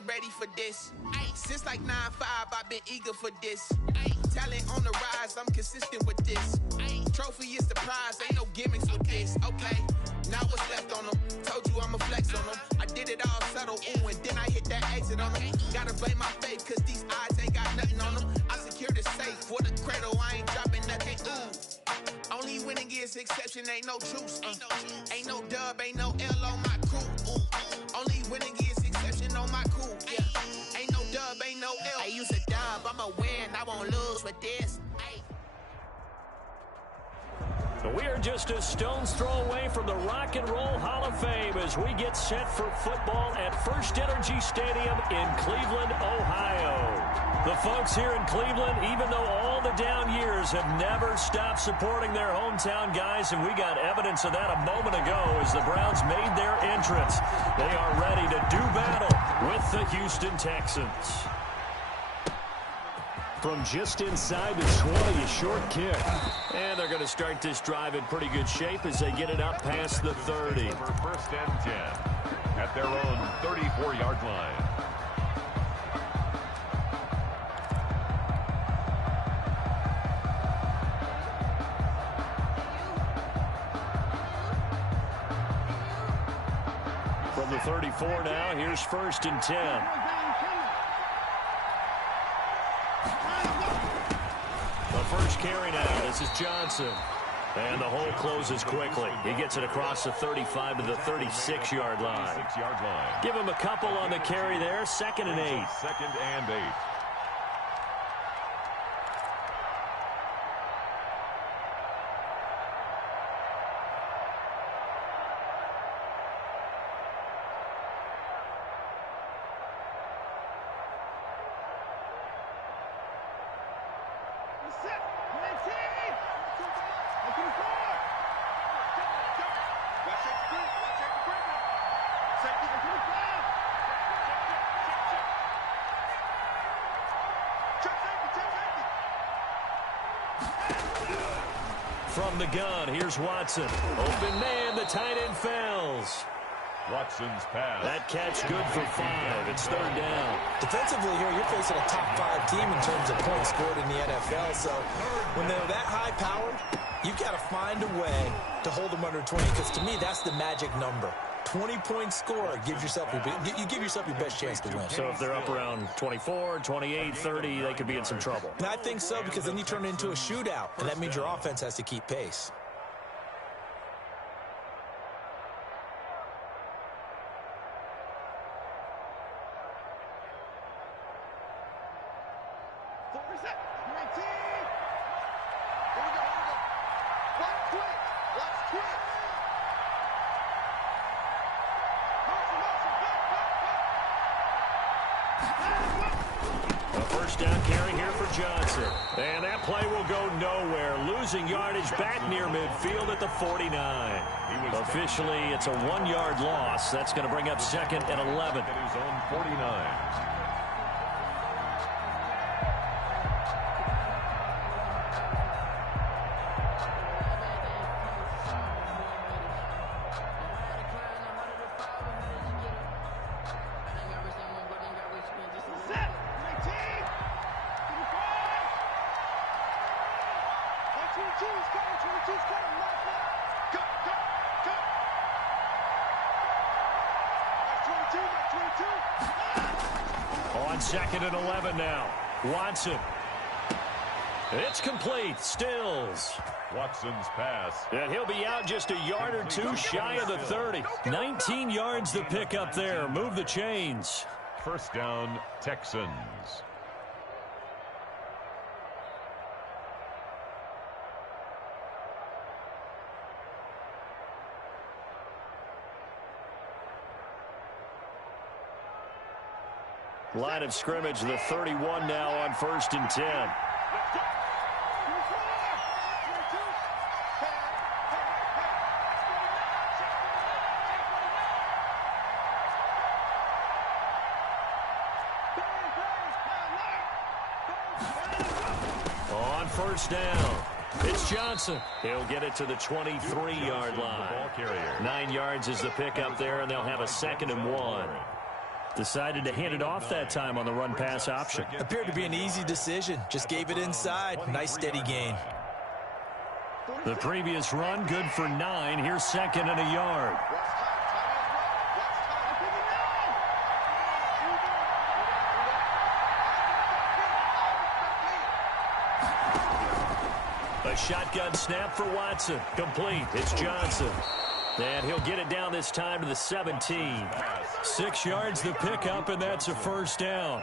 been ready for this. Since like 9-5, I've been eager for this. Talent on the rise, I'm consistent with this. Trophy is the prize, ain't no gimmicks with this. Okay, now what's left on them? Told you I'ma flex on them. I did it all subtle, ooh, and then I hit that exit on them. Gotta blame my faith, cause these odds ain't got nothing on them. I secured the safe for the cradle, I ain't dropping nothing, ooh. Only winning is exception, ain't no truce. Ain't no dub, ain't no L on my crew. Ooh. Only winning is exception on my crew. Yeah. Ain't no dub, ain't no L. I use a dub, I'ma win, I won't lose with this. We are just a stone's throw away from the Rock and Roll Hall of Fame as we get set for football at First Energy Stadium in Cleveland, Ohio. The folks here in Cleveland, even though all the down years, have never stopped supporting their hometown guys, and we got evidence of that a moment ago as the Browns made their entrance. They are ready to do battle with the Houston Texans. From just inside the 20, a short kick. And they're going to start this drive in pretty good shape as they get it up past the 30. For first and 10 at their own 34-yard line. From the 34 now, here's first and 10. First carry now. This is Johnson. And the hole closes quickly. He gets it across the 35 to the 36-yard line. Give him a couple on the carry there. 2nd and 8. 2nd and 8. From the gun, here's Watson. Open man, the tight end fails. Watson's pass. That catch good for 5. It's 3rd down. Defensively here, you're facing a top 5 team in terms of points scored in the NFL. So when they're that high-powered, you've got to find a way to hold them under 20. Because to me, that's the magic number. 20-point score gives yourself you give yourself your best chance to win. So if they're up around 24, 28, 30, they could be in some trouble. And I think so, because then you turn it into a shootout, and that means your offense has to keep pace. Down carry here for Johnson. And that play will go nowhere. Losing yardage back near midfield at the 49. Officially, it's a 1-yard loss. That's going to bring up 2nd and 11. At his own 49. On 2nd and 11 now. Watson. It's complete. Stills. Watson's pass. And he'll be out just a yard or two shy of the 30. 19 yards to pick up there. Move the chains. First down, Texans. Line of scrimmage, the 31 now on 1st and 10. On 1st down, it's Johnson. He'll get it to the 23-yard line. 9 yards is the pickup there, and they'll have a 2nd and 1. Decided to hand it off that time on the run-pass option. Appeared to be an easy decision. Just gave it inside. Nice steady gain. The previous run, good for 9. Here's second and a yard. A shotgun snap for Watson. Complete. It's Johnson. And he'll get it down this time to the 17. 6 yards the pickup, and that's a first down.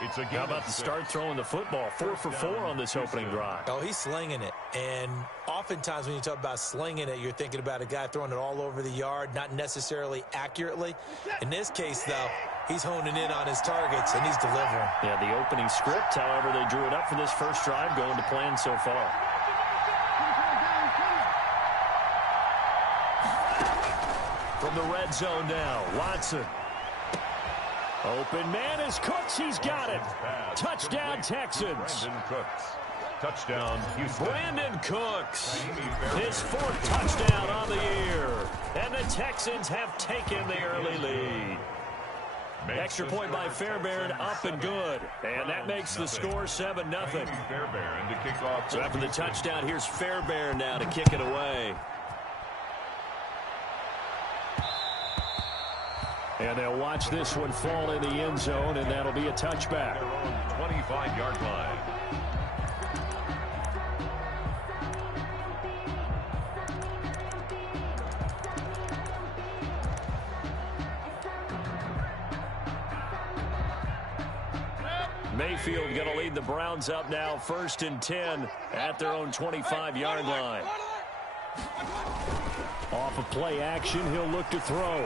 How about the start throwing the football? 4 for 4 on this opening drive. Oh, he's slinging it. And oftentimes when you talk about slinging it, you're thinking about a guy throwing it all over the yard, not necessarily accurately. In this case, though, he's honing in on his targets, and he's delivering. Yeah, the opening script, however, they drew it up for this first drive, going to plan so far. From the red zone now, Watson. Open man is Cooks. He's got it. Touchdown, Texans. Brandon Cooks. Touchdown, Houston. Brandon Cooks. His 4th touchdown on the year. And the Texans have taken the early lead. Extra point by Fairbairn, up and good. And that makes the score 7-0. Fairbairn to kick off. So after the touchdown, here's Fairbairn now to kick it away. And they'll watch this one fall in the end zone, and that'll be a touchback. Their own 25-yard line. Mayfield going to lead the Browns up now, 1st and 10 at their own 25-yard line. Off of play action, he'll look to throw.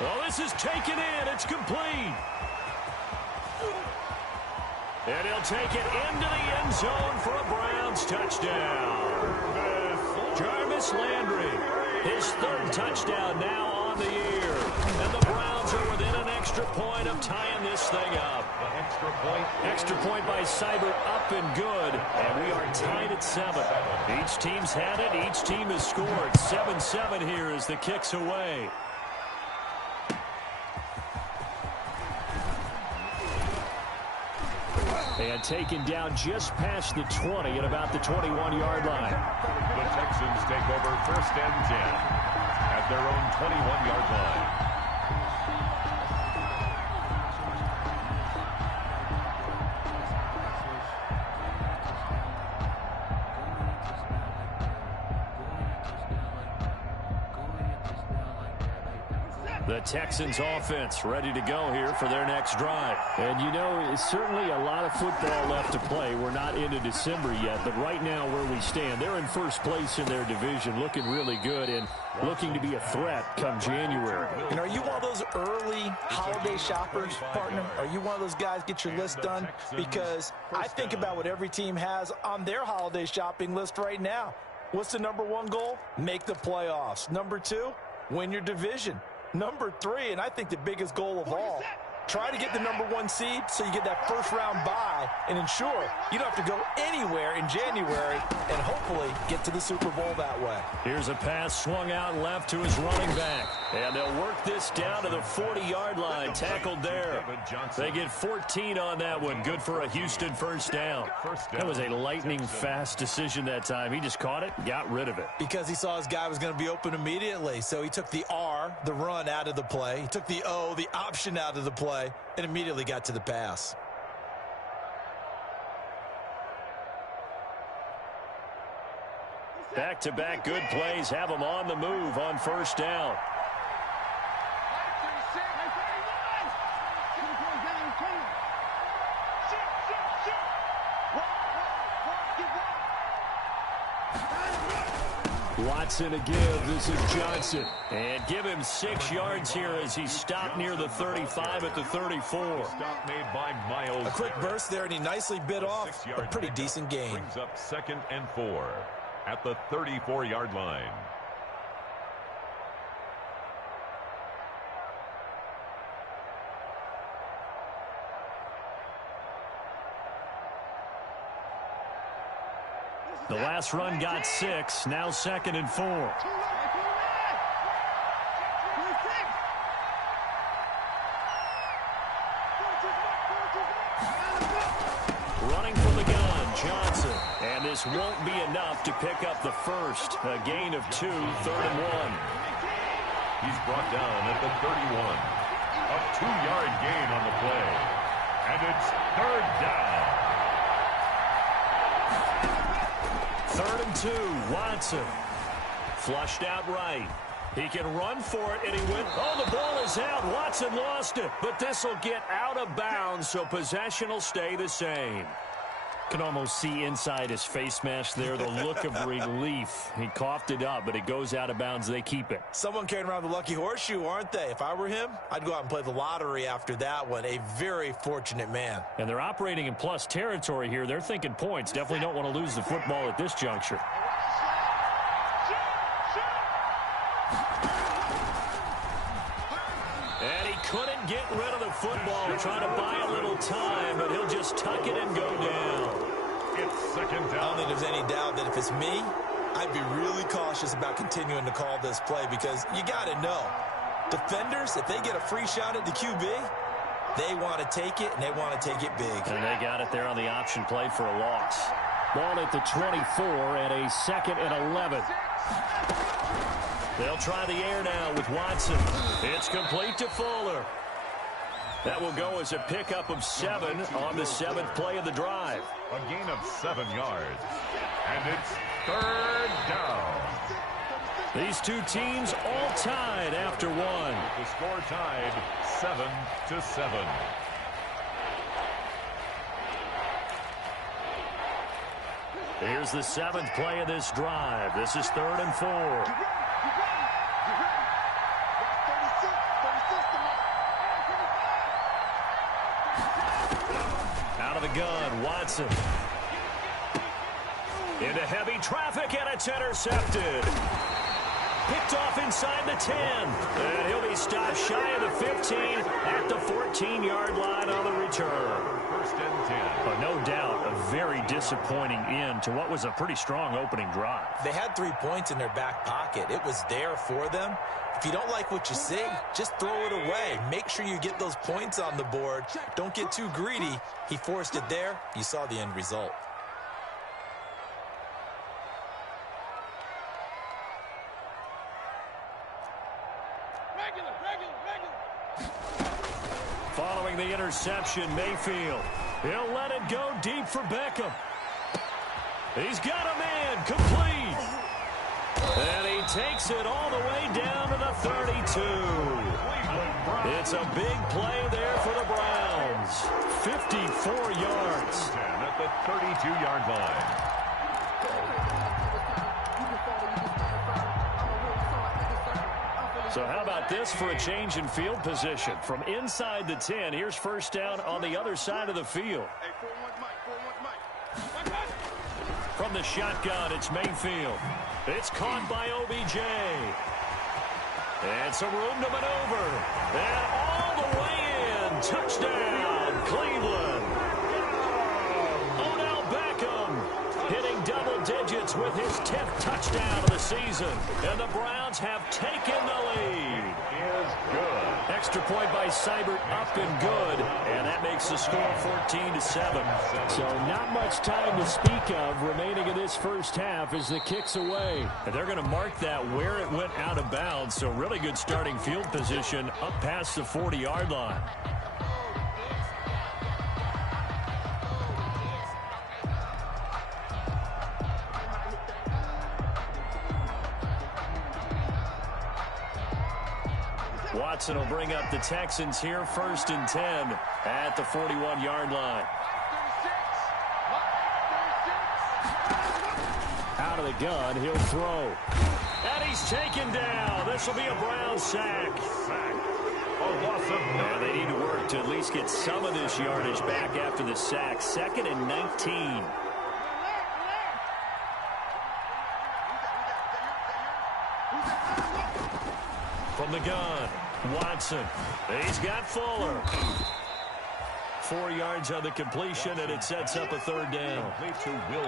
Well, this is taken in. It's complete. And he'll take it into the end zone for a Browns touchdown. Jarvis Landry, his 3rd touchdown now on the year. And the Browns are within an extra point of tying this thing up. Extra point by Seibert, up and good. And we are tied at 7. Each team's had it. Each team has scored. 7-7 here as the kick's away. And taken down just past the 20 at about the 21-yard line. The Texans take over 1st and 10 at their own 21-yard line. The Texans offense ready to go here for their next drive. And you know, it's certainly a lot of football left to play. We're not into December yet, but right now where we stand, they're in 1st place in their division, looking really good and looking to be a threat come January. And are you one of those early holiday shoppers, partner? Are you one of those guys get your list done? Because I think about what every team has on their holiday shopping list right now. What's the number 1 goal? Make the playoffs. Number 2, win your division. Number 3, and I think the biggest goal of all, try to get the number 1 seed so you get that 1st round bye and ensure you don't have to go anywhere in January and hopefully get to the Super Bowl that way. Here's a pass swung out left to his running back. And they'll work this down to the 40-yard line. Tackled there. They get 14 on that one. Good for a Houston 1st down. That was a lightning-fast decision that time. He just caught it and got rid of it. Because he saw his guy was going to be open immediately. So he took the R, the run, out of the play. He took the O, the option, out of the play, and immediately got to the pass. Back-to-back good plays have them on the move on 1st down. Watson again. This is Johnson. And give him 6 yards here as he stopped near the 35 at the 34. Stop made by Miles. A quick burst there, and he nicely bit off a pretty decent gain. Brings up 2nd and 4 at the 34-yard line. The last run got 6. Now 2nd and 4. this won't be enough to pick up the first. A gain of 2, 3rd and 1. He's brought down at the 31. A 2-yard gain on the play. And it's 3rd down. 3rd and 2, Watson. Flushed out right. He can run for it, and he went. Oh, the ball is out. Watson lost it. But this will get out of bounds, so possession will stay the same. Can almost see inside his face mask there the look of relief. He coughed it up, but it goes out of bounds. They keep it. Someone carrying around the lucky horseshoe, aren't they? If I were him, I'd go out and play the lottery after that one. A very fortunate man. And they're operating in plus territory here. They're thinking points. Definitely don't want to lose the football at this juncture. And he couldn't get rid of the football, trying to buy a little time, but he'll just tuck it and go down. It's 2nd down. I don't think there's any doubt that if it's me, I'd be really cautious about continuing to call this play because you got to know, defenders, if they get a free shot at the QB, they want to take it, and they want to take it big. And they got it there on the option play for a loss. Ball at the 24 and a 2nd and 11. They'll try the air now with Watson. It's complete to Fuller. That will go as a pickup of 7 on the 7th play of the drive. A gain of 7 yards. And it's 3rd down. These two teams all tied after 1. The score tied 7-7. Here's the 7th play of this drive. This is 3rd and 4. Out of the gun, Watson. Into heavy traffic, and it's intercepted. Picked off inside the 10. And he'll be stopped shy of the 15 at the 14-yard line on the return. 1st and 10. But no doubt, a very disappointing end to what was a pretty strong opening drive. They had 3 points in their back pocket. It was there for them. If you don't like what you see, just throw it away. Make sure you get those points on the board. Don't get too greedy. He forced it there. You saw the end result. Following the interception, Mayfield. He'll let it go deep for Beckham. He's got a man, complete. And he takes it all the way down to the 32. It's a big play there for the Browns. 54 yards. At the 32-yard line. So how about this for a change in field position? From inside the 10, here's 1st down on the other side of the field. From the shotgun, it's Mayfield. It's caught by OBJ. And some room to maneuver. And all the way in. Touchdown, Cleveland. Odell Beckham hitting double digits with his 10th touchdown of the season. And the Browns have taken the lead. Is good. Extra point by Seibert, up and good. And that makes the score 14-7. So not much time to speak of remaining in this first half as the kick's away. And they're going to mark that where it went out of bounds. So really good starting field position up past the 40-yard line. Watson will bring up the Texans here, 1st and 10 at the 41-yard line. Out of the gun, he'll throw. And he's taken down. This will be a Brown sack. And they need to work to at least get some of this yardage back after the sack. 2nd and 19. From the gun, Watson. He's got Fuller. 4 yards on the completion, and it sets up a 3rd down.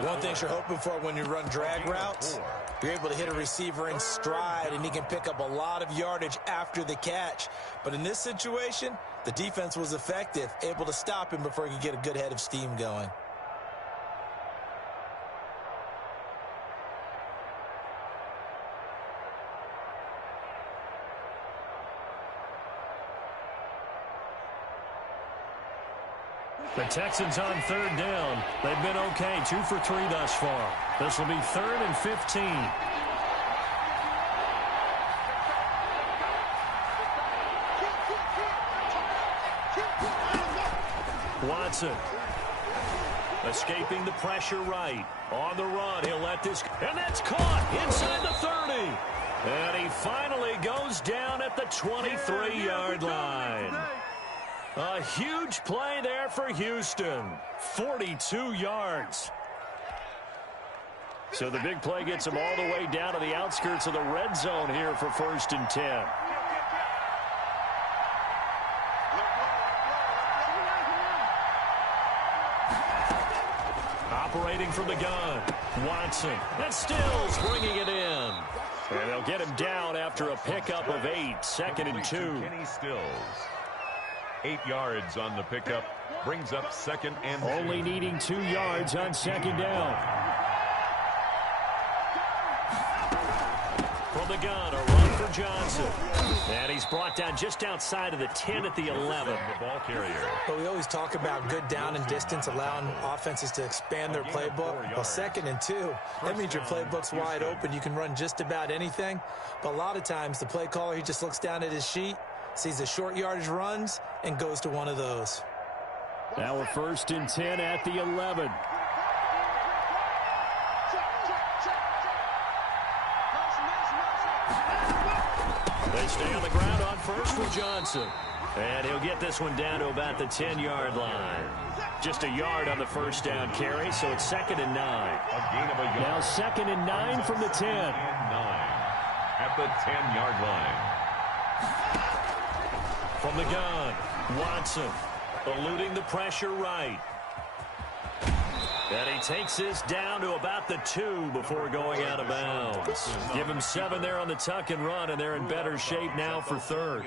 One thing you're hoping for when you run drag routes, you're able to hit a receiver in stride, and he can pick up a lot of yardage after the catch. But in this situation, the defense was effective, able to stop him before he could get a good head of steam going. The Texans on third down. They've been okay, 2 for 3 thus far. This will be 3rd and 15. Watson escaping the pressure right. On the run, he'll let this, and that's caught inside the 30. And he finally goes down at the 23-yard line. A huge play there for Houston. 42 yards. So the big play gets him all the way down to the outskirts of the red zone here for 1st and 10. Operating from the gun, Watson. And Stills bringing it in. And they'll get him down after a pickup of 8. 2nd and 2. Kenny Stills. 8 yards on the pickup. Brings up 2nd and 2. Only needing 2 yards on 2nd down. From the gun, a run for Johnson. And he's brought down just outside of the 10 at the 11. The ball carrier. But we always talk about good down and distance, allowing offenses to expand their playbook. Well, 2nd and 2, that means your playbook's wide open. You can run just about anything. But a lot of times, the play caller, he just looks down at his sheet, sees the short yardage runs, and goes to one of those. Now a 1st and 10 at the 11. They stay on the ground on 1st with Johnson. And he'll get this one down to about the 10-yard line. Just a yard on the 1st down carry, so it's 2nd and 9. A gain of a yard. Now 2nd and 9 from the 10. And 9 at the 10-yard line. From the gun, Watson eluding the pressure right. And he takes this down to about the 2 before going out of bounds. Give him 7 there on the tuck and run, and they're in better shape now for 3rd.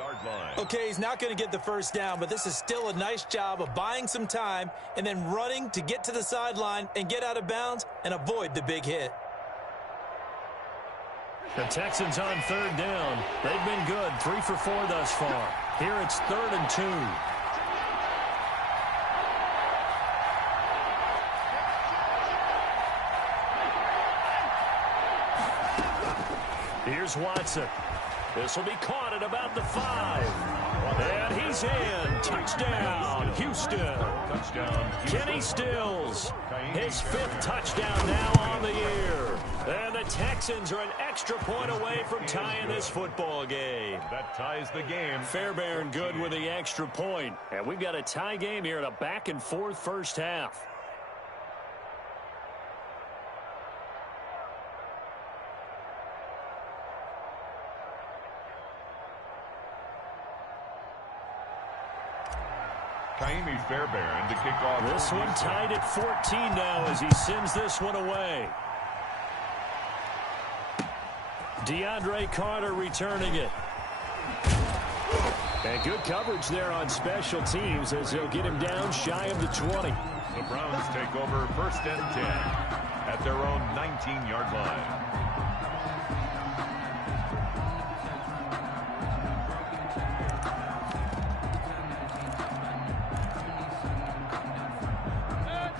Okay, he's not going to get the 1st down, but this is still a nice job of buying some time and then running to get to the sideline and get out of bounds and avoid the big hit. The Texans on 3rd down. They've been good, 3 for 4 thus far. Here it's 3rd and 2. Here's Watson. This will be caught at about the 5. And he's in. Touchdown, Houston. Touchdown, Houston. Kenny Stills. His 5th touchdown now on the year. And the Texans are an extra point away from tying this football game. That ties the game. Fairbairn good with the extra point. And we've got a tie game here in a back-and-forth first half. Fairbairn to kick off. This one tied at 14 now as he sends this one away. DeAndre Carter returning it. And good coverage there on special teams as they'll get him down shy of the 20. The Browns take over 1st and 10 at their own 19-yard line.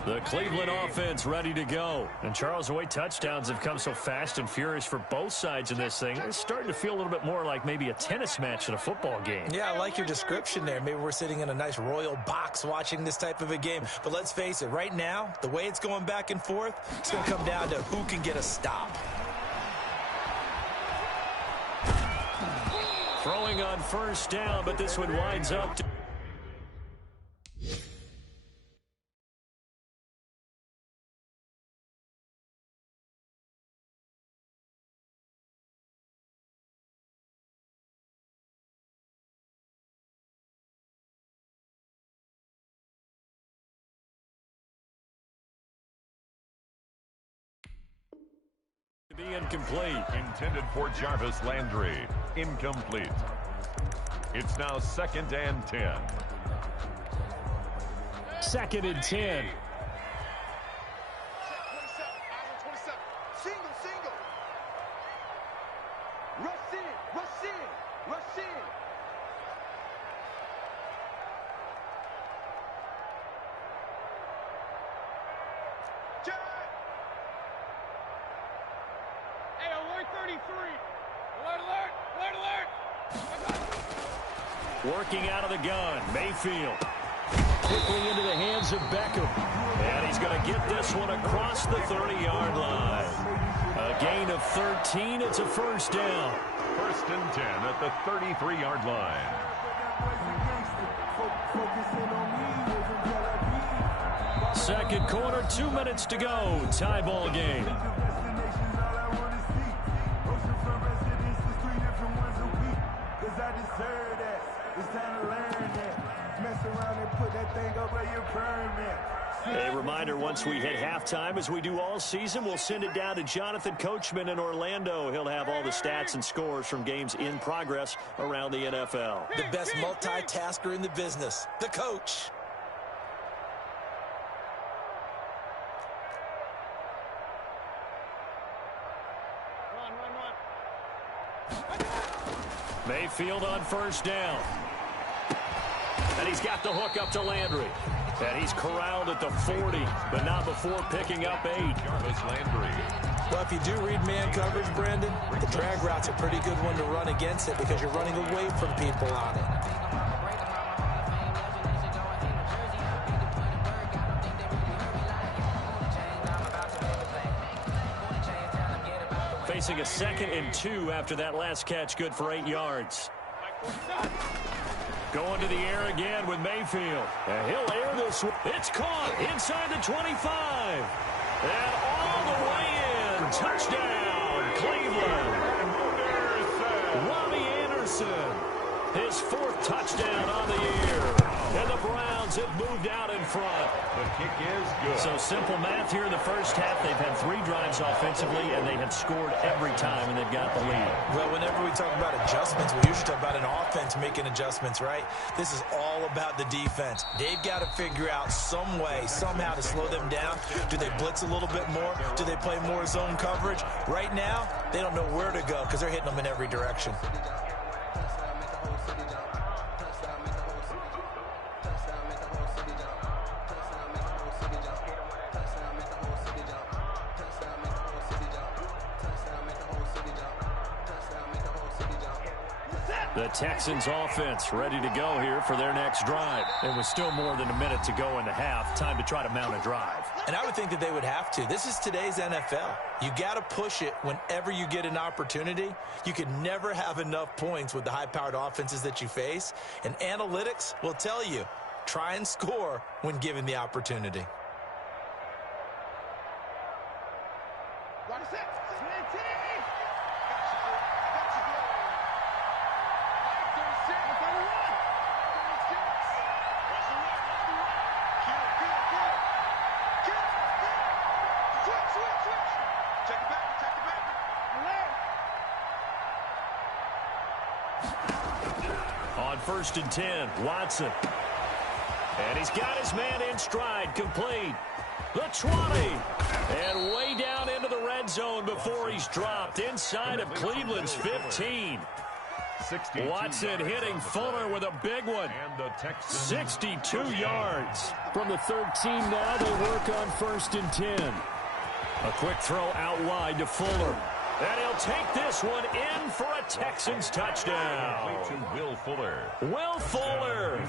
The Cleveland offense ready to go. And Charles, the way touchdowns have come so fast and furious for both sides in this thing, it's starting to feel a little bit more like maybe a tennis match in a football game. Yeah, I like your description there. Maybe we're sitting in a nice royal box watching this type of a game. But let's face it, right now, the way it's going back and forth, it's going to come down to who can get a stop. Throwing on 1st down, but this one winds up to be incomplete. Intended for Jarvis Landry. Incomplete. It's now 2nd and 10. 2nd and 10. Single. Rush in. Working out of the gun, Mayfield. Quickly into the hands of Beckham. And he's going to get this one across the 30-yard line. A gain of 13. It's a first down. First and 10 at the 33-yard line. Second quarter, 2 minutes to go. Tie ball game. A reminder, once we hit halftime, as we do all season, we'll send it down to Jonathan Coachman in Orlando. He'll have all the stats and scores from games in progress around the NFL. The best multitasker in the business, the coach. Mayfield on first down. And he's got the hook up to Landry. And he's corralled at the 40, but not before picking up 8. Jarvis Landry. Well, if you do read man coverage, Brandon, the drag route's a pretty good one to run against it because you're running away from people on it. Facing a 2nd and 2 after that last catch, good for 8 yards. Going to the air again with Mayfield. And he'll air this one. It's caught inside the 25. And all the way in. Touchdown, Cleveland. Robbie Anderson. His 4th touchdown on the year. And the Browns have moved out in front. The kick is good. So simple math here in the first half. They've had 3 drives offensively, and they have scored every time, and they've got the lead. Well, whenever we talk about adjustments, we usually talk about an offense making adjustments, right? This is all about the defense. They've got to figure out some way, somehow to slow them down. Do they blitz a little bit more? Do they play more zone coverage? Right now, they don't know where to go because they're hitting them in every direction. The Texans offense ready to go here for their next drive. It was still more than a minute to go in the half. Time to try to mount a drive. And I would think that they would have to. This is today's NFL. You got to push it whenever you get an opportunity. You can never have enough points with the high-powered offenses that you face. And analytics will tell you, try and score when given the opportunity. On 1st and 10, Watson. And he's got his man in stride, complete. The 20. And way down into the red zone before he's dropped inside of Cleveland's 15. Watson hitting Fuller with a big one. 62 yards. From the 13 now, they work on 1st and 10. A quick throw out wide to Fuller. And he'll take this one in for a Texans touchdown. To Will Fuller. Will Fuller,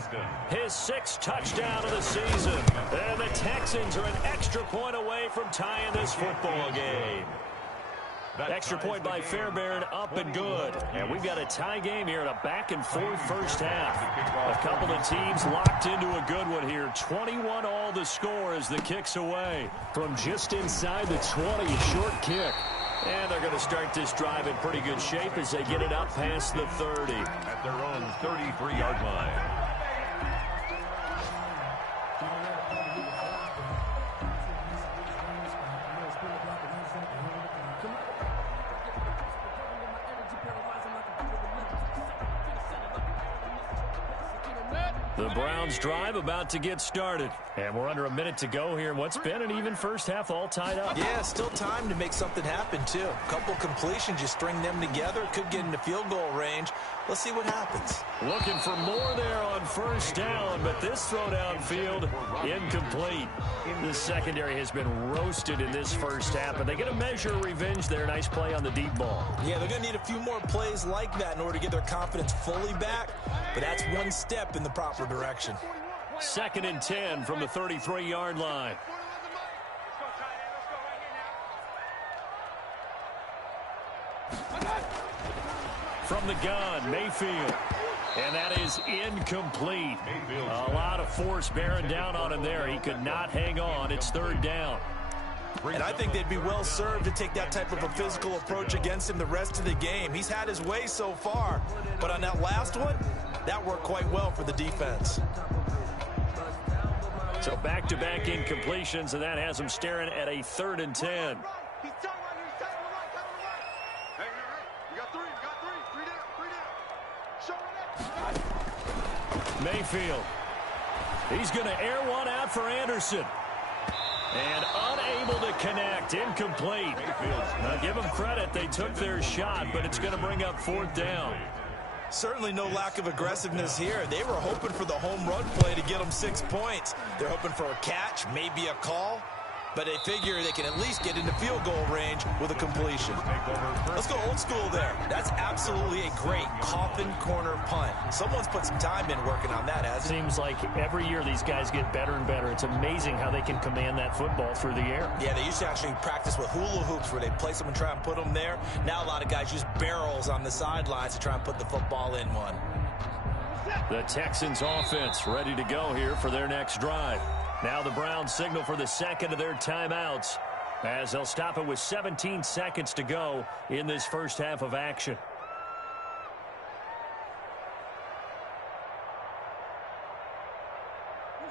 his 6th touchdown of the season. And the Texans are an extra point away from tying this football game. Extra point by Fairbairn, up and good. And we've got a tie game here in a back-and-forth first half. A couple of teams locked into a good one here. 21 all the score as the kick's away. From just inside the 20, a short kick. And they're going to start this drive in pretty good shape as they get it up past the 30. At their own 33-yard line. The Browns drive about to get started. And we're under a minute to go here. What's been an even first half, all tied up. Yeah, still time to make something happen, too. A couple completions, you string them together. Could get into field goal range. Let's see what happens. Looking for more there on first down, but this throw downfield, incomplete. The secondary has been roasted in this first half, but they get a measure of revenge there. Nice play on the deep ball. Yeah, they're going to need a few more plays like that in order to get their confidence fully back, but that's one step in the proper direction. 2nd and 10 from the 33-yard line. From the gun, Mayfield. And that is incomplete. A lot of force bearing down on him there. He could not hang on. It's 3rd down. And I think they'd be well served to take that type of a physical approach against him the rest of the game. He's had his way so far. But on that last one, that worked quite well for the defense. So back-to-back incompletions, and that has him staring at a 3rd and 10. Mayfield. He's going to air one out for Anderson. And unable to connect. Incomplete. Now give them credit. They took their shot, but it's going to bring up 4th down. Certainly no lack of aggressiveness here. They were hoping for the home run play to get them 6 points. They're hoping for a catch, maybe a call. But they figure they can at least get into field goal range with a completion. Let's go old school there. That's absolutely a great coffin corner punt. Someone's put some time in working on that, hasn't it? Seems like every year these guys get better and better. It's amazing how they can command that football through the air. Yeah, they used to actually practice with hula hoops where they place them and try and put them there. Now a lot of guys use barrels on the sidelines to try and put the football in one. The Texans offense ready to go here for their next drive. Now the Browns signal for the second of their timeouts as they'll stop it with 17 seconds to go in this first half of action.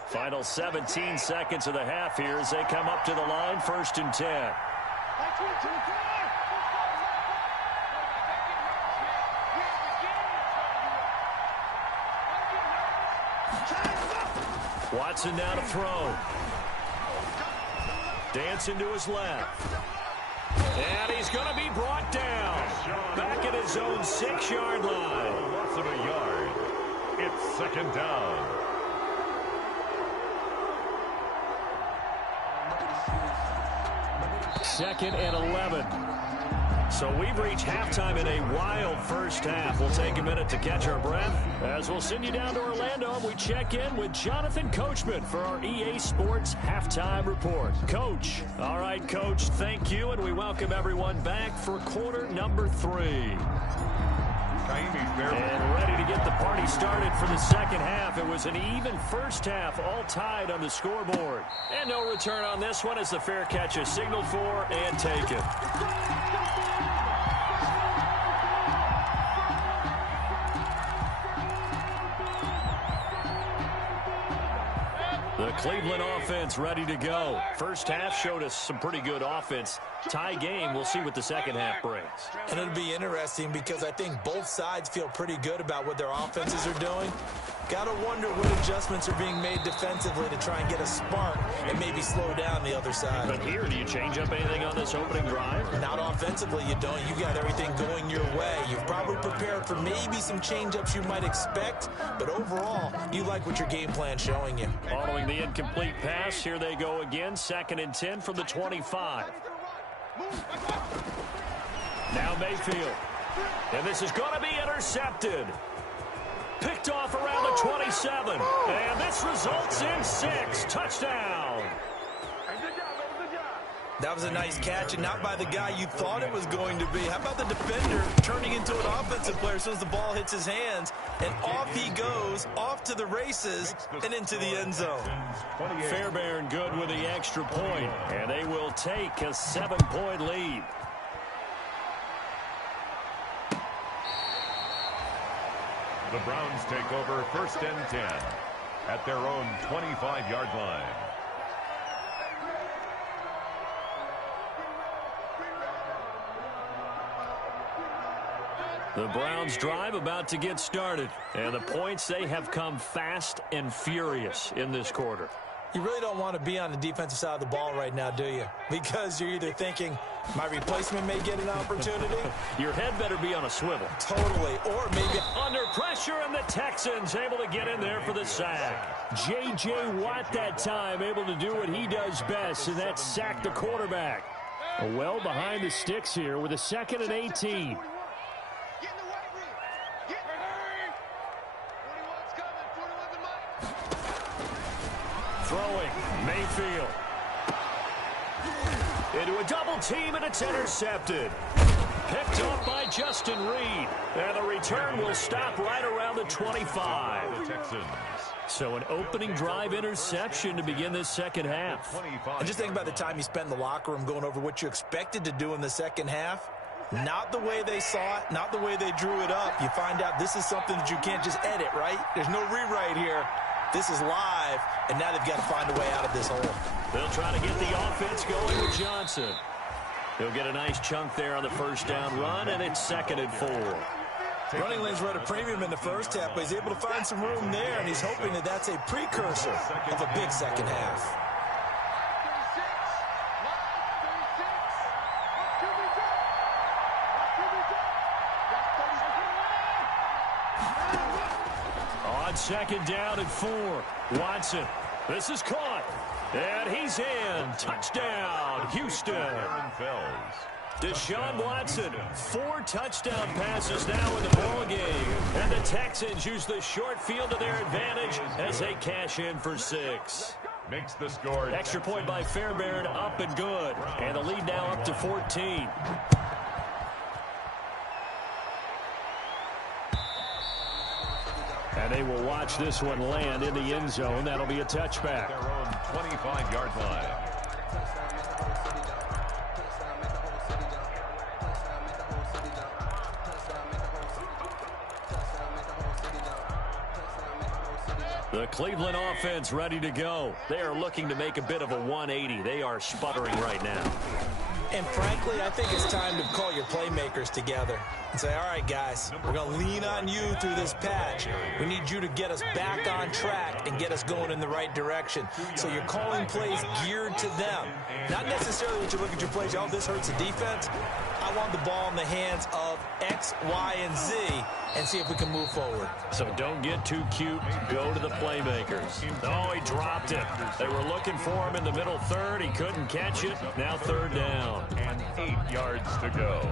Final 17 seconds of the half here as they come up to the line, 1st and 10. Watson now to throw. Dancing to his left. And he's going to be brought down. Back at his own 6-yard line. Loss of a yard. It's 2nd down. Second and 11. So we've reached halftime in a wild first half. We'll take a minute to catch our breath as we'll send you down to Orlando and we check in with Jonathan Coachman for our EA Sports Halftime Report. Coach. All right, Coach, thank you, and we welcome everyone back for quarter number 3. And ready to get the party started for the second half. It was an even first half, all tied on the scoreboard. And no return on this one as the fair catch is signaled for and taken. The Cleveland offense ready to go. First half showed us some pretty good offense. Tie game, we'll see what the second half brings. And it'll be interesting because I think both sides feel pretty good about what their offenses are doing. Got to wonder what adjustments are being made defensively to try and get a spark and maybe slow down the other side. But here, do you change up anything on this opening drive? Not offensively, you don't. You got everything going your way. You've probably prepared for maybe some change-ups you might expect, but overall, you like what your game plan's showing you. Following the incomplete pass, here they go again. 2nd and 10 from the 25. Now Mayfield. And this is going to be intercepted. Picked off around the 27. And this results in 6. Touchdown. That was a nice catch, and not by the guy you thought it was going to be. How about the defender turning into an offensive player as soon as the ball hits his hands, and off he goes, off to the races, and into the end zone. Fairbairn good with the extra point, and they will take a 7-point lead. The Browns take over 1st and 10 at their own 25-yard line. The Browns drive about to get started. And the points, they have come fast and furious in this quarter. You really don't want to be on the defensive side of the ball right now, do you? Because you're either thinking, my replacement may get an opportunity. Your head better be on a swivel. Totally. Or maybe under pressure, and the Texans able to get in there for the sack. J.J. Watt that time able to do what he does best, and that's sack the quarterback. Well behind the sticks here with a 2nd and 18. Throwing, Mayfield. Into a double team, and it's intercepted. Picked up by Justin Reed. And the return will stop right around the 25. So an opening drive interception to begin this second half. And just think about the time you spent in the locker room going over what you expected to do in the second half. Not the way they saw it, not the way they drew it up. You find out this is something that you can't just edit, right? There's no rewrite here. This is live, and now they've got to find a way out of this hole. They'll try to get the offense going with Johnson. He'll get a nice chunk there on the first down run, and it's 2nd and 4. Running lanes were at a premium in the first half, but he's able to find some room there, and he's hoping that that's a precursor of a big second half. On 2nd down and 4, Watson. This is caught, and he's in. Touchdown, Houston. Deshaun Watson, 4 touchdown passes now in the ballgame. And the Texans use the short field to their advantage as they cash in for 6. Makes the score. Extra point by Fairbairn, up and good. And the lead now up to 14. And they will watch this one land in the end zone. That'll be a touchback. Their own 25-yard line. The Cleveland offense ready to go. They are looking to make a bit of a 180. They are sputtering right now. And frankly, I think it's time to call your playmakers together and say, all right, guys, we're going to lean on you through this patch. We need you to get us back on track and get us going in the right direction. So you're calling plays geared to them. Not necessarily that you look at your plays, oh, this hurts the defense. I want the ball in the hands of X, Y, and Z and see if we can move forward. So don't get too cute. Go to the playmakers. Oh, he dropped it. They were looking for him in the middle third. He couldn't catch it. Now 3rd down. And 8 yards to go.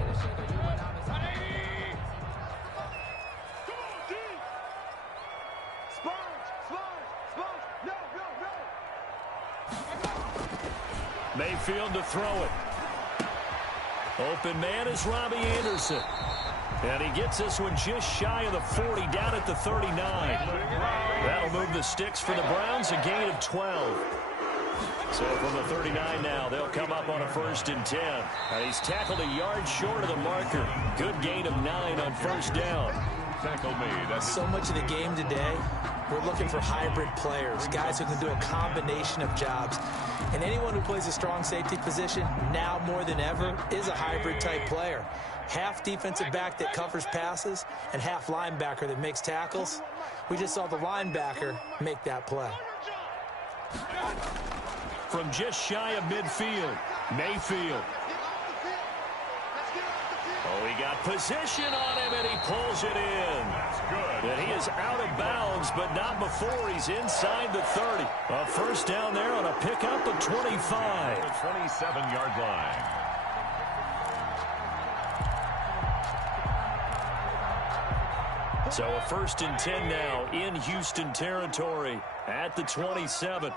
Mayfield to throw it. Open man is Robbie Anderson. And he gets this one just shy of the 40, down at the 39. That'll move the sticks for the Browns, a gain of 12. So from the 39 now, they'll come up on a 1st and 10. And he's tackled a yard short of the marker. Good gain of 9 on 1st down. Tackle made. So much of the game today, we're looking for hybrid players, guys who can do a combination of jobs. And anyone who plays a strong safety position, now more than ever, is a hybrid-type player. Half defensive back that covers passes and half linebacker that makes tackles. We just saw the linebacker make that play. From just shy of midfield, Mayfield. Oh, he got position on him, and he pulls it in. And he is out of bounds, but not before he's inside the 30. A 1st down there on a pickup of 25. The 27-yard line. So a 1st and 10 now in Houston territory at the 27.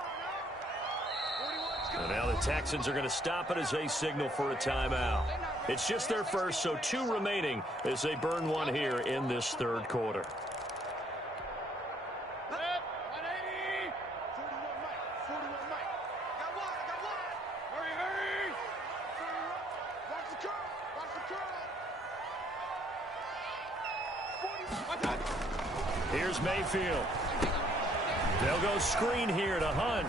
And now the Texans are going to stop it as they signal for a timeout. It's just their first, so 2 remaining as they burn one here in this 3rd quarter. Here's Mayfield. They'll go screen here to Hunt.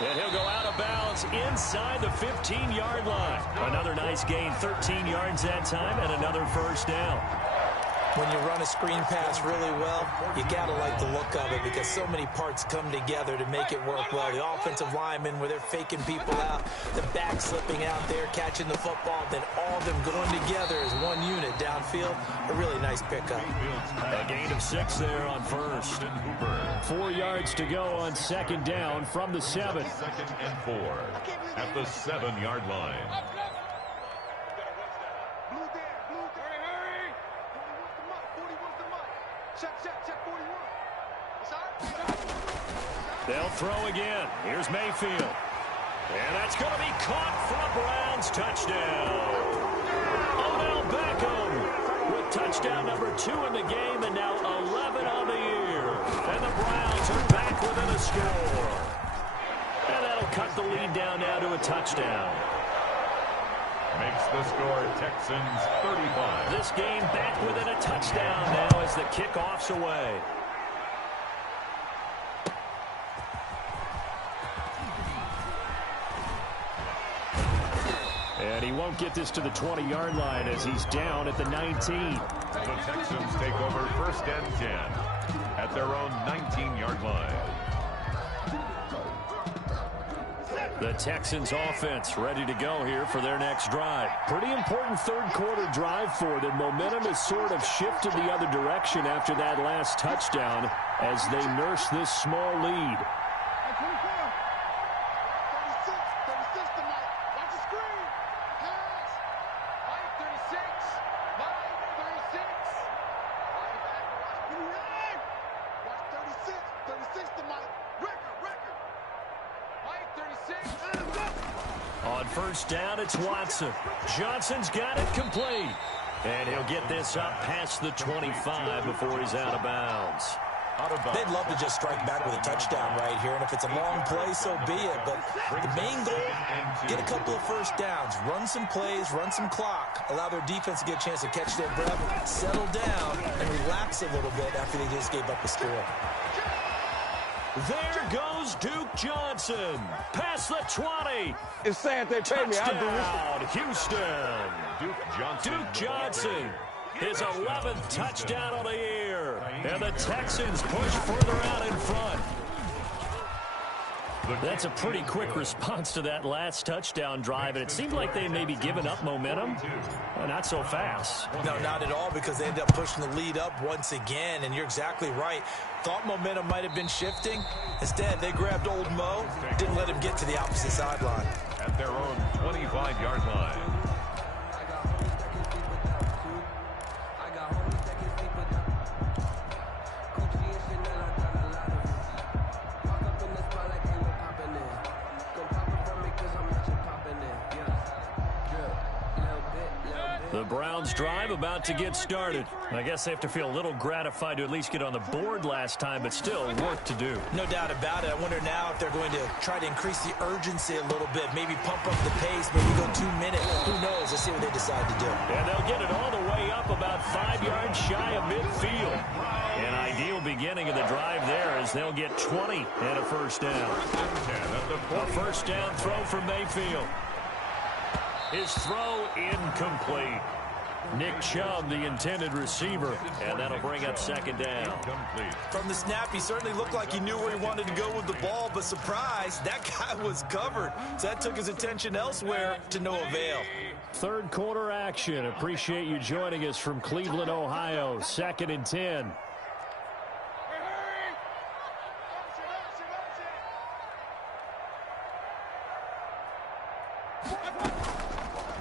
And he'll go out of bounds inside the 15-yard line. Another nice gain, 13 yards that time, and another first down. When you run a screen pass really well, you got to like the look of it because so many parts come together to make it work well. The offensive linemen where they're faking people out, the back slipping out there, catching the football, then all of them going together as one unit downfield. A really nice pickup. A gain of 6 there on first. 4 yards to go on second down from the 7. 2nd and 4 at the 7-yard line. They'll throw again. Here's Mayfield. And that's going to be caught for a Browns touchdown. Odell Beckham with touchdown number 2 in the game and now 11 on the year. And the Browns are back within a score. And that'll cut the lead down now to a touchdown. Makes the score Texans 35. This game back within a touchdown now as the kickoff's away. And he won't get this to the 20-yard line as he's down at the 19. The Texans take over 1st and 10 at their own 19-yard line. The Texans offense ready to go here for their next drive. Pretty important third-quarter drive for them. Momentum has sort of shifted the other direction after that last touchdown as they nurse this small lead. On first down, it's Watson. Johnson's got it complete. And he'll get this up past the 25 before he's out of bounds. They'd love to just strike back with a touchdown right here, and if it's a long play, so be it. But the main goal, get a couple of first downs, run some plays, run some clock, allow their defense to get a chance to catch their breath, settle down, and relax a little bit after they just gave up a score. There goes Duke Johnson. Past the 20. It's sad they pay me. Touchdown, Houston. Duke Johnson. His 11th touchdown of the year. And the Texans push further out in front. That's a pretty quick response to that last touchdown drive, and it seemed like they may be giving up momentum. Well, not so fast. No, not at all, because they ended up pushing the lead up once again, and you're exactly right. Thought momentum might have been shifting. Instead, they grabbed old Mo, didn't let him get to the opposite sideline. At their own 25-yard line. The Browns drive about to get started. I guess they have to feel a little gratified to at least get on the board last time, but still work to do. No doubt about it. I wonder now if they're going to try to increase the urgency a little bit, maybe pump up the pace, maybe go 2 minutes. Who knows? Let's see what they decide to do. And they'll get it all the way up about 5 yards shy of midfield. An ideal beginning of the drive there as they'll get 20 and a first down. A first down throw from Mayfield. His throw incomplete. Nick Chubb, the intended receiver, and that'll bring up second down. From the snap, he certainly looked like he knew where he wanted to go with the ball, but surprise, that guy was covered. So that took his attention elsewhere to no avail. Third quarter action. Appreciate you joining us from Cleveland, Ohio. 2nd and 10.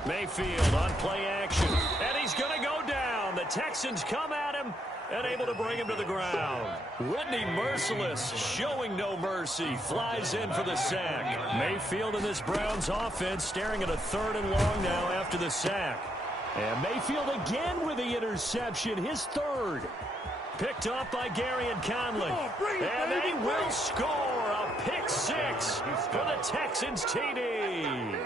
Mayfield on play action, and he's going to go down. The Texans come at him and able to bring him to the ground. Whitney Merciless showing no mercy, flies in for the sack. Mayfield and this Browns offense staring at a 3rd and long now after the sack. And Mayfield again with the interception, his 3rd. Picked up by Gary and Conley. And they will score a pick 6 for the Texans TD.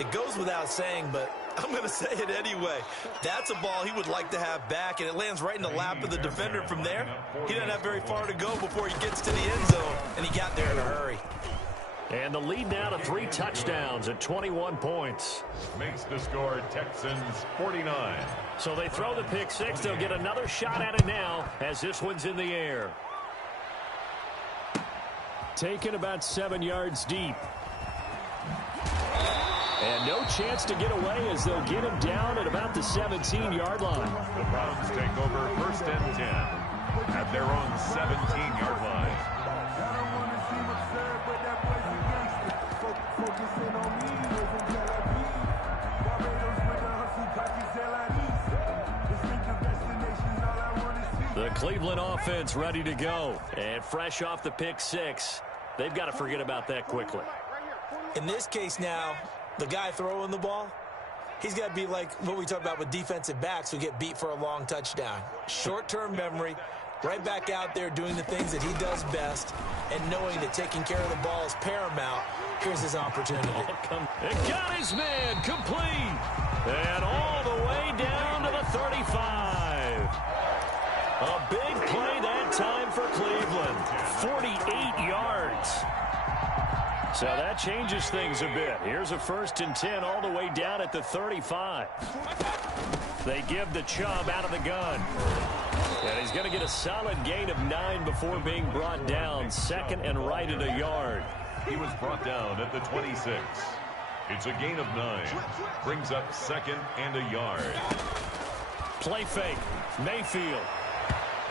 It goes without saying, but I'm going to say it anyway. That's a ball he would like to have back, and it lands right in the lap of the defender from there. He doesn't have very far to go before he gets to the end zone, and he got there in a hurry. And the lead now to 3 touchdowns at 21 points. Makes the score Texans 49. So they throw the pick six. They'll get another shot at it now as this one's in the air. Taken about 7 yards deep. And no chance to get away as they'll get him down at about the 17-yard line. The Browns take over 1st and 10 at their own 17-yard line. The Cleveland offense ready to go. And fresh off the pick six, they've got to forget about that quickly. In this case now, the guy throwing the ball, he's got to be like what we talk about with defensive backs who get beat for a long touchdown. Short-term memory, right back out there doing the things that he does best, and knowing that taking care of the ball is paramount. Here's his opportunity. And got his man complete. And all the way down to the 35. A big play that time for Cleveland. 48 yards. So that changes things a bit. Here's a 1st and 10 all the way down at the 35. They give the Chubb out of the gun. And he's going to get a solid gain of 9 before being brought down. 2nd and right at a yard. He was brought down at the 26. It's a gain of 9. Brings up 2nd and a yard. Play fake. Mayfield.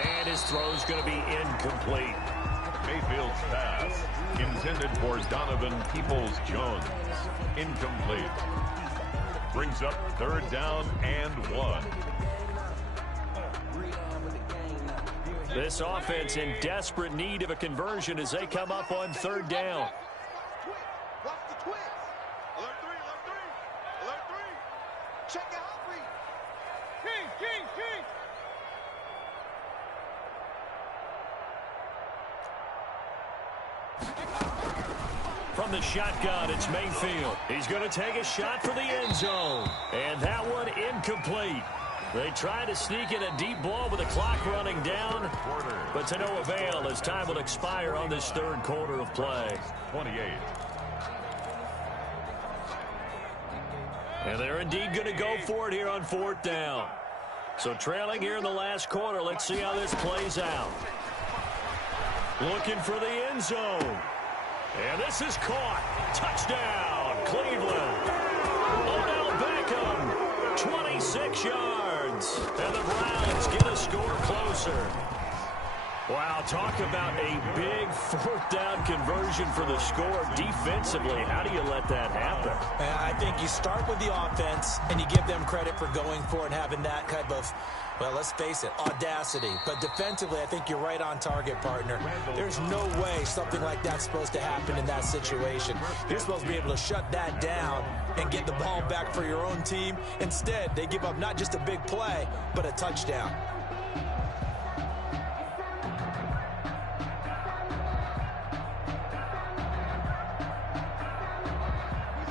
And his throw's going to be incomplete. Mayfield's pass intended for Donovan Peoples-Jones. Incomplete. Brings up 3rd down and 1. This offense in desperate need of a conversion as they come up on 3rd down. Watch the twist. Alert 3, alert 3. Alert 3. Check out read. King. From the shotgun, it's Mayfield. He's going to take a shot for the end zone. And that one incomplete. They try to sneak in a deep ball with the clock running down, but to no avail as time will expire on this 3rd quarter of play. 28. And they're indeed going to go for it here on 4th down. So trailing here in the last quarter, let's see how this plays out. Looking for the end zone. And this is caught. Touchdown, Cleveland. Odell Beckham, 26 yards. And the Browns get a score closer. Wow, talk about a big 4th down conversion for the score defensively. How do you let that happen? I think you start with the offense, and you give them credit for going for it and having that type of, well, let's face it, audacity. But defensively, I think you're right on target, partner. There's no way something like that's supposed to happen in that situation. You're supposed to be able to shut that down and get the ball back for your own team. Instead, they give up not just a big play, but a touchdown.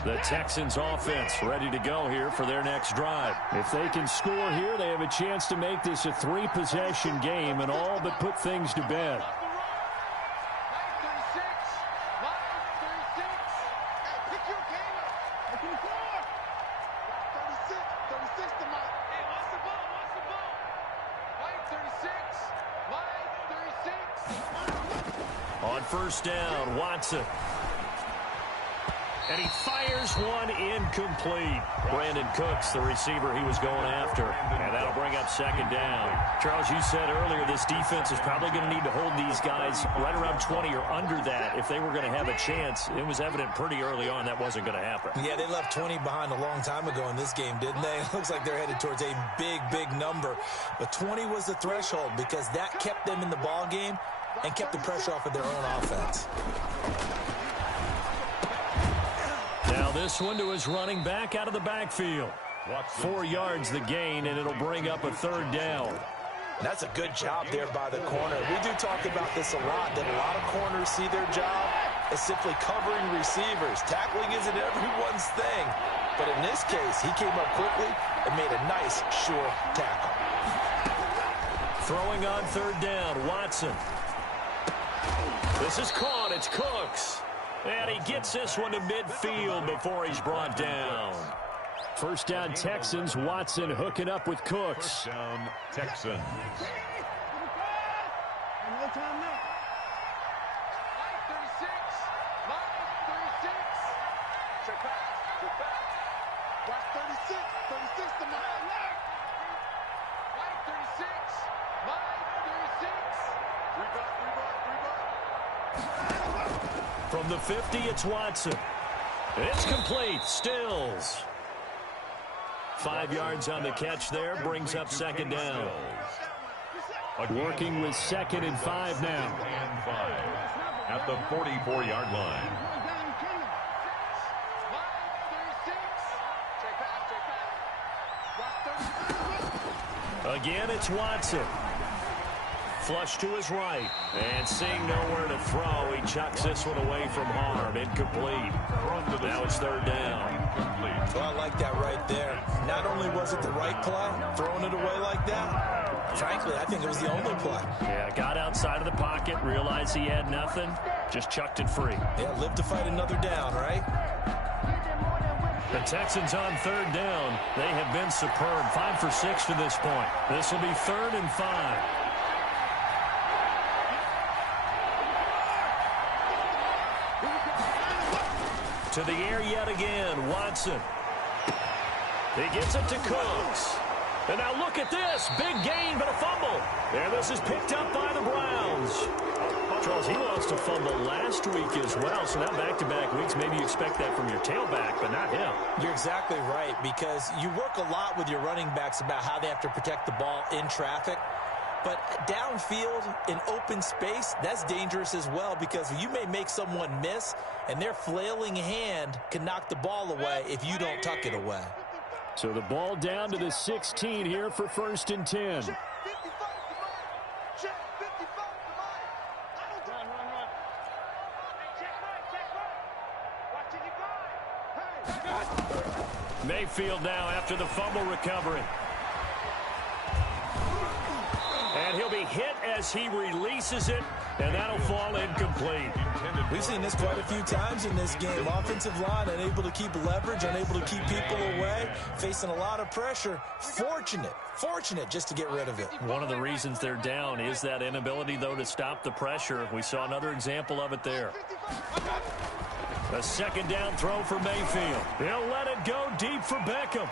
The Texans offense ready to go here for their next drive. If they can score here, they have a chance to make this a 3-possession game and all but put things to bed. On 1st down, Watson. And he fires one incomplete. Brandon Cooks, the receiver he was going after. And that'll bring up 2nd down. Charles, you said earlier this defense is probably going to need to hold these guys right around 20 or under that if they were going to have a chance. It was evident pretty early on that wasn't going to happen. Yeah, they left 20 behind a long time ago in this game, didn't they? It looks like they're headed towards a big number. But 20 was the threshold because that kept them in the ball game and kept the pressure off of their own offense. Now this one to his running back out of the backfield. 4 yards the gain, and it'll bring up a 3rd down. That's a good job there by the corner. We do talk about this a lot, that a lot of corners see their job as simply covering receivers. Tackling isn't everyone's thing. But in this case, he came up quickly and made a nice, sure tackle. Throwing on 3rd down, Watson. This is caught. It's Cooks. And he gets this one to midfield before he's brought down. First down Texans. Watson hooking up with Cooks. First down Texans. No time now. Line 36. Line 36. Check back. Check back. Watch 36. 36 to my left. Line 36. Line 36. From the 50, it's Watson. It's complete. Stills. 5 yards on the catch there. Brings up second down. Working with 2nd and 5 now. And 5 at the 44-yard line. Again, it's Watson. Flush to his right. And seeing nowhere to throw, he chucks this one away from harm. Incomplete. Now it's 3rd down. Well, I like that right there. Not only was it the right play, throwing it away like that, frankly, I think it was the only play. Yeah, got outside of the pocket, realized he had nothing, just chucked it free. Yeah, live to fight another down, right? The Texans on 3rd down. They have been superb. 5 for 6 to this point. This will be 3rd and 5. To the air yet again, Watson. He gets it to Cooks. And now look at this. Big gain, but a fumble. And this is picked up by the Browns. Charles, he lost a fumble last week as well, so now back-to-back weeks, maybe you expect that from your tailback, but not him. You're exactly right, because you work a lot with your running backs about how they have to protect the ball in traffic. But downfield, in open space, that's dangerous as well, because you may make someone miss, and their flailing hand can knock the ball away if you don't tuck it away. So the ball down to the 16 here for 1st and 10. Mayfield now after the fumble recovery. And he'll be hit as he releases it, and that'll fall incomplete. We've seen this quite a few times in this game. Offensive line unable to keep leverage, unable to keep people away, facing a lot of pressure. Fortunate just to get rid of it. One of the reasons they're down is that inability, though, to stop the pressure. We saw another example of it there. A 2nd down throw for Mayfield. He'll let it go deep for Beckham.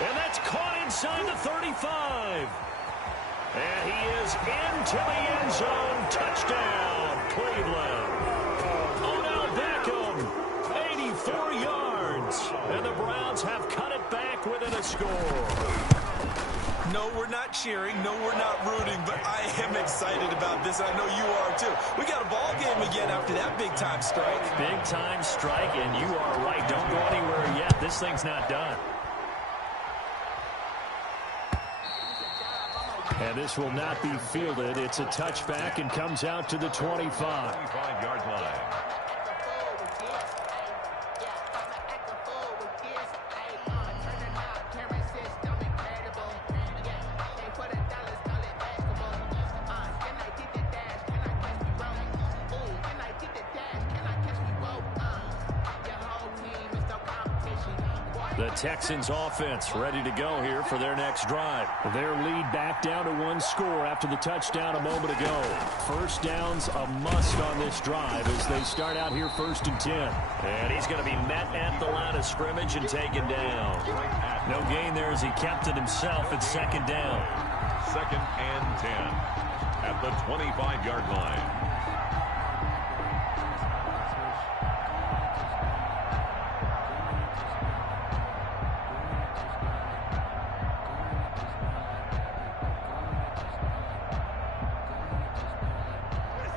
And that's caught inside the 35. And he is into the end zone. Touchdown, Cleveland. Odell Beckham, 84 yards. And the Browns have cut it back within a score. No, we're not cheering. No, we're not rooting. But I am excited about this. I know you are, too. We got a ball game again after that big-time strike. Big-time strike, and you are right. Don't go anywhere yet. This thing's not done. And this will not be fielded. It's a touchback and comes out to the 25. 25-yard line. The Texans offense ready to go here for their next drive. Their lead back down to 1 score after the touchdown a moment ago. First down's a must on this drive as they start out here 1st and 10. And he's going to be met at the line of scrimmage and taken down. No gain there as he kept it himself at 2nd down. 2nd and 10 at the 25-yard line.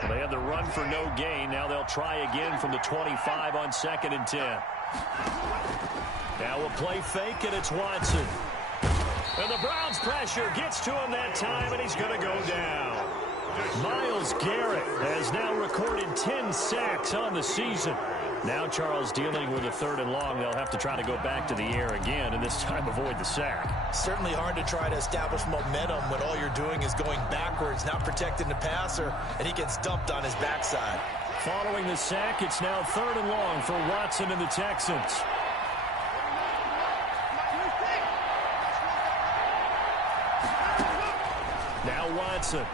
They had the run for no gain. Now they'll try again from the 25 on 2nd and 10. Now we'll play fake, and it's Watson. And the Browns pressure gets to him that time, and he's going to go down. Myles Garrett has now recorded 10 sacks on the season. Now Charles dealing with a 3rd and long. They'll have to try to go back to the air again, and this time avoid the sack. Certainly hard to try to establish momentum when all you're doing is going backwards, not protecting the passer, and he gets dumped on his backside. Following the sack, it's now 3rd and long for Watson and the Texans. Now Watson.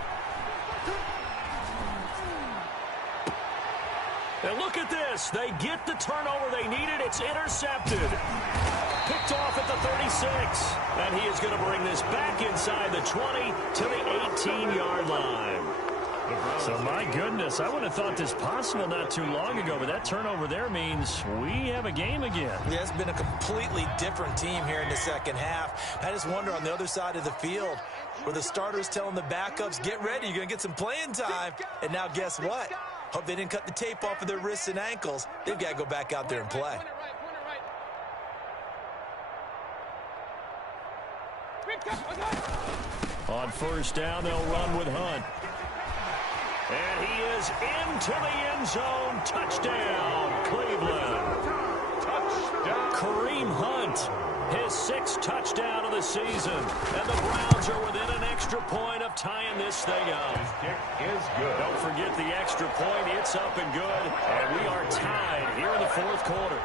And look at this. They get the turnover they needed. It's intercepted. Picked off at the 36. And he is going to bring this back inside the 20 to the 18-yard line. So, my goodness, I would have thought this possible not too long ago, but that turnover there means we have a game again. Yeah, it's been a completely different team here in the second half. I just wonder on the other side of the field where the starters telling the backups, get ready, you're going to get some playing time. And now guess what? Hope they didn't cut the tape off of their wrists and ankles. They've got to go back out there and play. On 1st down, they'll run with Hunt. And he is into the end zone. Touchdown, Cleveland. Touchdown. Kareem Hunt, his 6th touchdown of the season. And the Browns are within an extra point of tying this thing up. His kick is good. Don't forget the extra point. It's up and good. And we are tied here in the 4th quarter.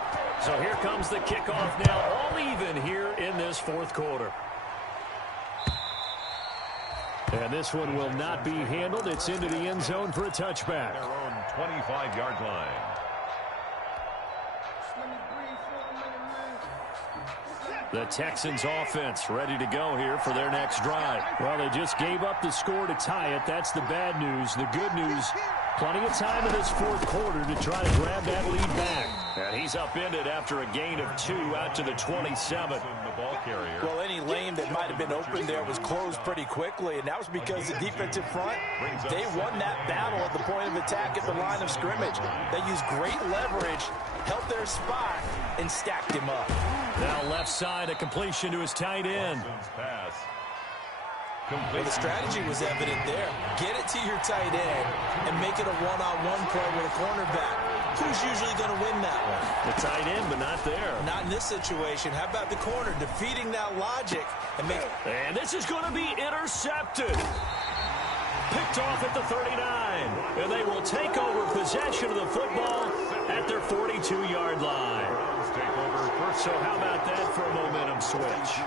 So here comes the kickoff now, all even here in this 4th quarter. And this one will not be handled. It's into the end zone for a touchback. Their own 25-yard line. The Texans offense ready to go here for their next drive. Well, they just gave up the score to tie it. That's the bad news. The good news, plenty of time in this 4th quarter to try to grab that lead back. And he's upended after a gain of 2 out to the 27. Well, any lane that might have been open there was closed pretty quickly, and that was because the defensive front, they won that battle at the point of attack at the line of scrimmage. They used great leverage, held their spot, and stacked him up. Now left side, a completion to his tight end. Well, the strategy was evident there. Get it to your tight end and make it a one-on-one play with a cornerback. Who's usually going to win that one? The tight end, but not there. Not in this situation. How about the corner defeating that logic and make... And this is going to be intercepted. Picked off at the 39. And they will take over possession of the football at their 42-yard line. So how about that for a momentum switch?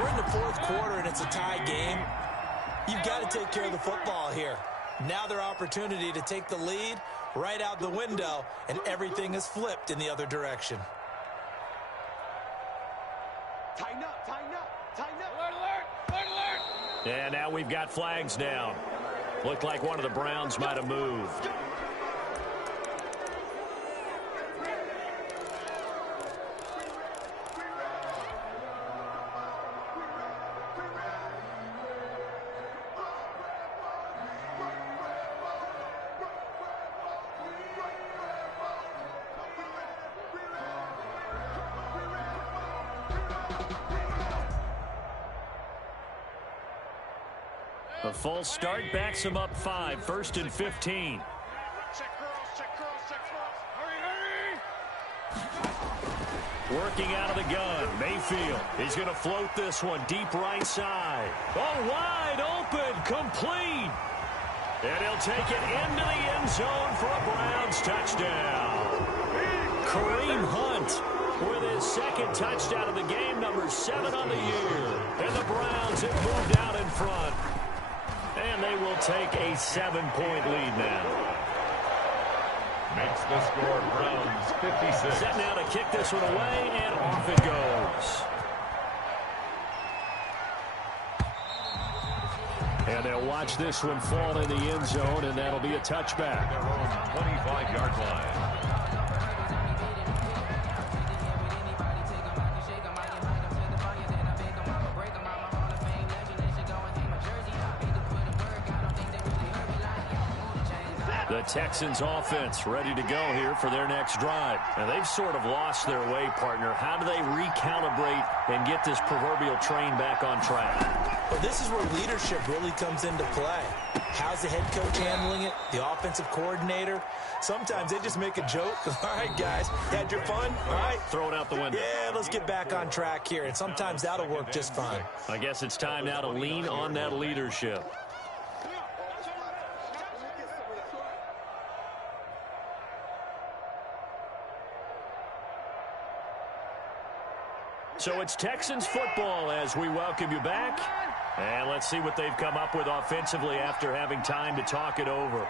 We're in the 4th quarter, and it's a tie game. You've got to take care of the football here. Now their opportunity to take the lead right out the window, and everything is flipped in the other direction. Tighten up, tighten up, tighten up. Alert, alert, alert, alert. And now we've got flags down. Looked like one of the Browns might have moved. A false start backs him up 5, 1st and 15. Working out of the gun, Mayfield. He's going to float this one deep right side. Oh, wide open, complete. And he'll take it into the end zone for a Browns touchdown. Kareem Hunt with his 2nd touchdown of the game, number 7 on the year. And the Browns have moved out in front. And they will take a 7-point lead now. Makes the score Browns 56. Set now to kick this one away, and off it goes. And they'll watch this one fall in the end zone, and that'll be a touchback. Their own 25-yard line. The Texans offense ready to go here for their next drive. And they've sort of lost their way, partner. How do they recalibrate and get this proverbial train back on track? Well, this is where leadership really comes into play. How's the head coach handling it? The offensive coordinator? Sometimes they just make a joke. All right, guys, had your fun? All right. Throw it out the window. Yeah, let's get back on track here. And sometimes that'll work just fine. I guess it's time now to lean on that leadership. So it's Texans football as we welcome you back. And let's see what they've come up with offensively after having time to talk it over.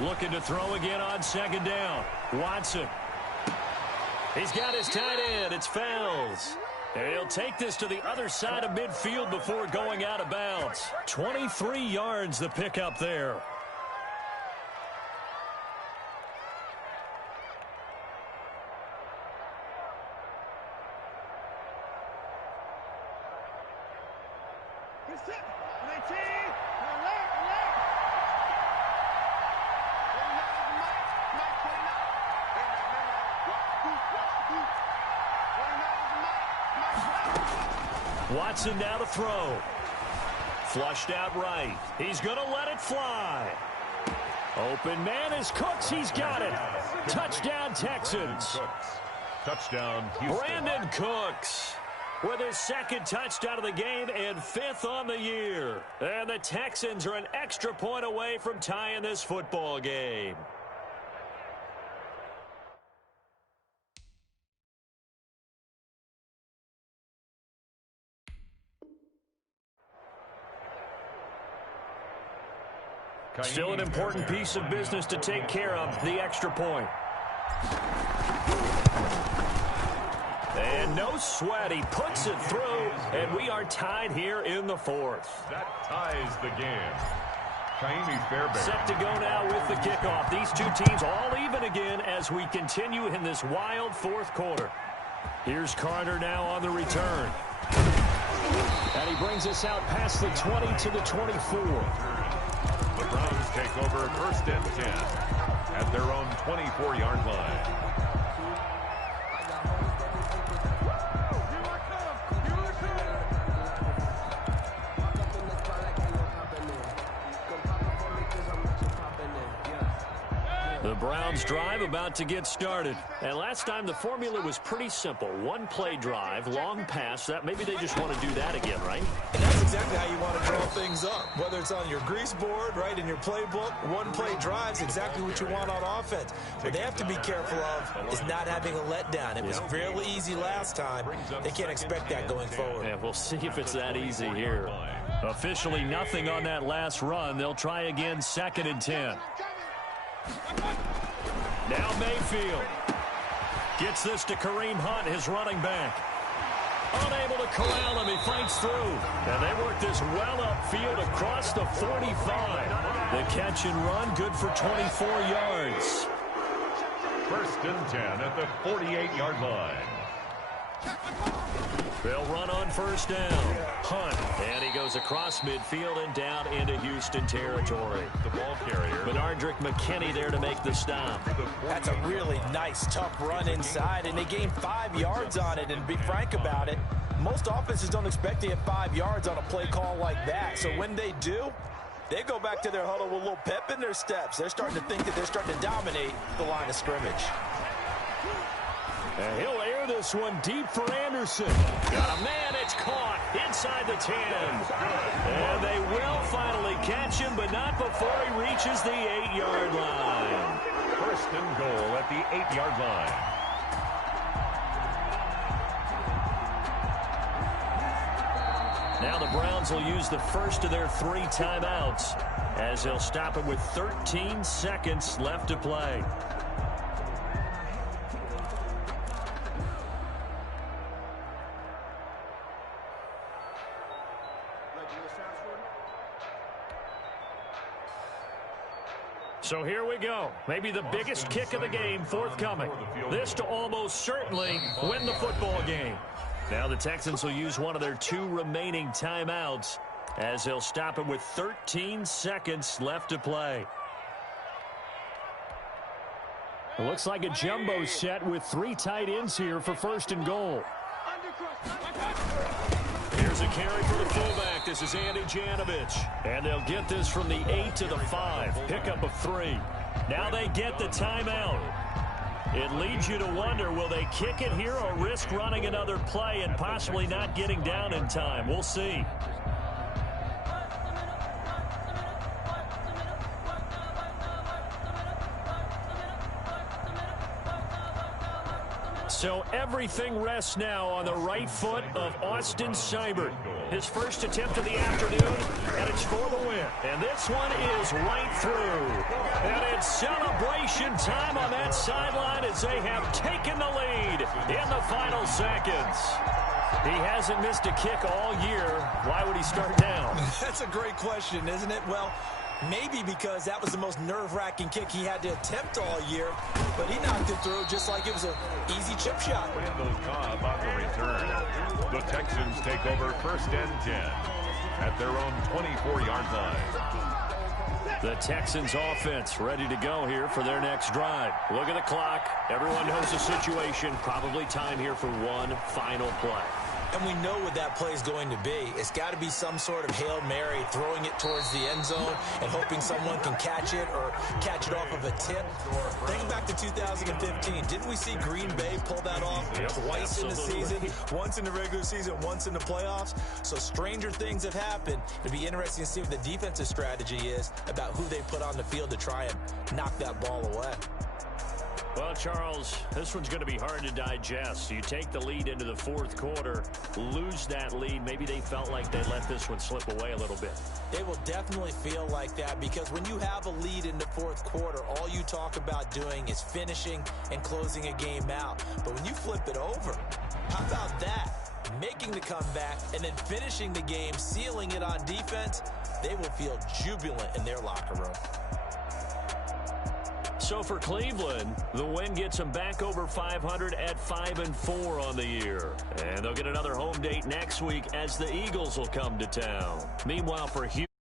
Looking to throw again on second down. Watson. He's got his tight end. It's Fells. And he'll take this to the other side of midfield before going out of bounds. 23 yards the pickup there. Watson now to throw. Flushed out right. He's going to let it fly. Open man is Cooks. He's got it. Touchdown, Texans. Touchdown, Houston. Brandon Cooks with his second touchdown of the game and 5th on the year. And the Texans are an extra point away from tying this football game. Still an important piece of business to take care of, the extra point. And no sweat, he puts it through, and we are tied here in the 4th. That ties the game. Fairbairn. Set to go now with the kickoff. These two teams all even again as we continue in this wild 4th quarter. Here's Carter now on the return. And he brings us out past the 20 to the 24. The Browns take over 1st and 10 at their own 24-yard line. The Browns drive about to get started. And last time the formula was pretty simple. One play drive, long pass. That maybe they just want to do that again, right? And that's exactly how you want to draw things up. Whether it's on your grease board, right, in your playbook, one play drive's exactly what you want on offense. What they have to be careful of is not having a letdown. It was fairly easy last time. They can't expect that going forward. Yeah, we'll see if it's that easy here. Officially nothing on that last run. They'll try again 2nd and 10. Now Mayfield gets this to Kareem Hunt, his running back. Unable to corral him. He fights through. And they work this well upfield across the 45. The catch and run good for 24 yards. 1st and 10 at the 48-yard line. They'll run on 1st down. Hunt. And he goes across midfield and down into Houston territory. The ball carrier. Benardrick McKinney there to make the stop. That's a really nice, tough run inside, and they gained 5 yards on it. And to be frank about it, most offenses don't expect to get 5 yards on a play call like that. So when they do, they go back to their huddle with a little pep in their steps. They're starting to think that they're starting to dominate the line of scrimmage. And he'll air this one deep for Anderson. Got a man, it's caught inside the 10. And they will finally catch him, but not before he reaches the 8-yard line. 1st and goal at the 8-yard line. Now the Browns will use the first of their 3 timeouts as they'll stop it with 13 seconds left to play. So here we go. Maybe the biggest kick of the game forthcoming. This to almost certainly win the football game. Now the Texans will use one of their 2 remaining timeouts as they'll stop it with 13 seconds left to play. It looks like a jumbo set with 3 tight ends here for 1st and goal. Here's a carry for the fullback. This is Andy Janovich. And they'll get this from the 8 to the 5. Pickup of 3. Now they get the timeout. It leads you to wonder, will they kick it here or risk running another play and possibly not getting down in time? We'll see. So everything rests now on the right foot of Austin Seibert. His first attempt of the afternoon, and it's for the win. And this one is right through. And it's celebration time on that sideline as they have taken the lead in the final seconds. He hasn't missed a kick all year. Why would he start down? That's a great question, isn't it? Well, maybe because that was the most nerve-wracking kick he had to attempt all year, but he knocked it through just like it was an easy chip shot. Randall Cobb on the return. The Texans take over 1st and 10 at their own 24-yard line. The Texans offense ready to go here for their next drive. Look at the clock. Everyone knows the situation. Probably time here for one final play. And we know what that play is going to be. It's got to be some sort of Hail Mary, throwing it towards the end zone and hoping someone can catch it or catch it off of a tip. Think back to 2015. Didn't we see Green Bay pull that off twice in the season? Once in the regular season, once in the playoffs. So stranger things have happened. It'll be interesting to see what the defensive strategy is about who they put on the field to try and knock that ball away. Well, Charles, this one's going to be hard to digest. You take the lead into the fourth quarter, lose that lead. Maybe they felt like they let this one slip away a little bit. They will definitely feel like that because when you have a lead in the fourth quarter, all you talk about doing is finishing and closing a game out. But when you flip it over, how about that? Making the comeback and then finishing the game, sealing it on defense, they will feel jubilant in their locker room. So for Cleveland, the win gets them back over 500 at 5-4 on the year. And they'll get another home date next week as the Eagles will come to town. Meanwhile, for Houston,